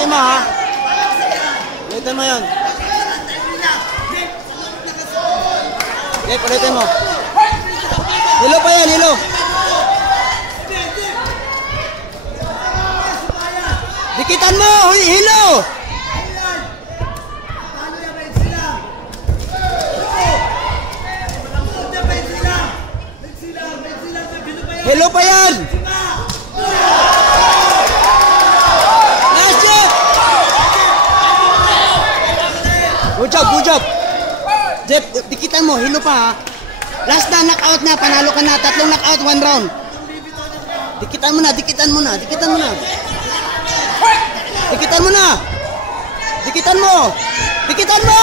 ulitin mo ha. Ulitin mo yun. Jeff, ulitin mo. Hilo pa yan, hilo. Dikitan mo, hilo. Hilo pa yan. Nice shot. Good job, good job. Jeff, dikitan mo, hilo pa ha. Last na, knockout na, panalo ka na. 3 knockout, 1 round. Dikitan mo na, dikitan mo na, dikitan mo na. Dikitan mo na. Dikitan mo. Dikitan mo.